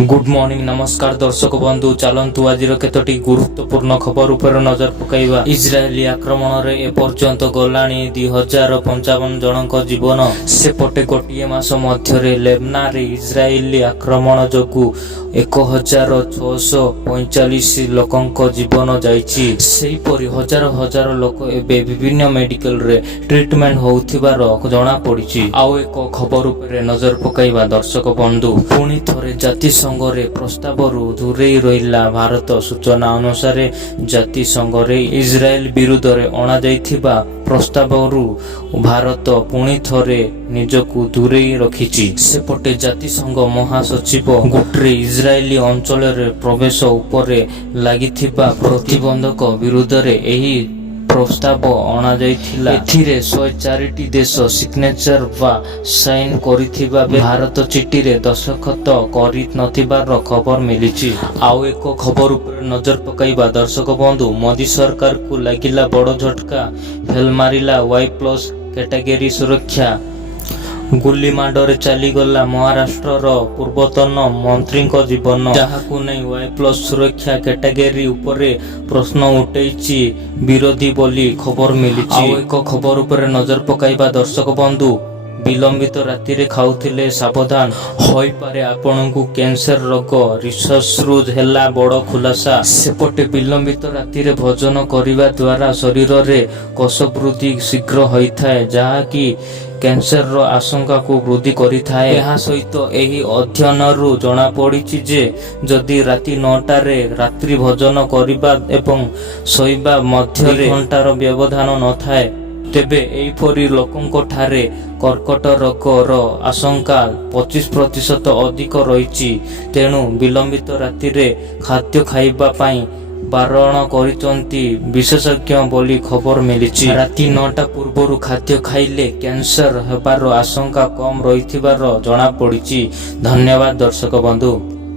Good morning नमस्कार दर्शक बंधु चलतु आज केतोटी गुरुत्वपूर्ण खबर उपर नजर पकाइबा। इजरायली आक्रमण रे एपर्यंत गलानी 2055 जनक जीवन सेपटे गोटे मास मध्य लेबनान रे इजरायली आक्रमण जोगु 1645 लोकंक जीवन जाइछि। सेहीपरि हजार हजार लोक एबे विभिन्न मेडिकल रे ट्रीटमेंट होउथिबार जणा पड़िछि। आउ एक खबर उपरे नजर पकाइबा दर्शक बंधु। पुणी थरे जातिसंघ संघरे प्रस्तावरू दूरे रहिला भारत। सूचना अनुसार जातिसंघरे इजराइल विरुद्ध रे अणा जाइथिबा प्रस्तावरू भारत पुणी थरे निजकू दूरे रखिछि। सेपटे जातिसंघ महासचिव गुटरे इजरायली अंचल रे प्रवेश उपरे लागिथिबा प्रतिबंधक विरुद्ध रे एही प्रस्ताव अणा जाइथिला। एथिरे 104 देश सिग्नेचर वा साइन करिथिबा भारत चिठी रे दस्तखत करि नथिबार खबर मिलिछि। आउ एक खबर उपर नजर पकाइबा दर्शक बंधु। मोदी सरकार को लागिला बड़ झटका। फेल मारिला Y+ कैटेगरी सुरक्षा। गुली माडरे चलीगला महाराष्ट्र पूर्वतन मंत्री जीवन, जहाकू नहीं Y+ सुरक्षा कैटेगरी उपरे प्रश्न उठेछि विरोधी बोली खबर मिली। एक खबर उपरे नजर पकाइबा दर्शक बंधु। विलंबित राति रे खाउथिले सावधान होई पारे आपनकू कैंसर रोग। रिसर्चरू हेला बड़ खुलासा। सेपटे विलंबित राति रे भोजन करिबा द्वारा शरीर रे कोष वृद्धि शीघ्र होइथाय, जहा कि कैंसर रो आशंका को वृद्धि करिथाय। एहा सहित एही अध्ययनरू जणा पड़िछि जे जदि राति 9टा रे रात्रि भोजन करिबा एवं सोइबा मध्य 2 घंटार व्यवधान नथाय, तेबे एहिपरि लोकंक ठारे कर्कट रोगर आशंका 25% अधिक रहिछि। तेणु विलंबित राति रे खाद्य खाइबा पई बारण करिसंती विशेषज्ञ बोली खबर मिलिछि। राति 9टा पूर्वरु खाद्य खाइले कैंसर हेबार आशंका कम रहिथिबार जणा पड़िछि। धन्यवाद दर्शक बंधु।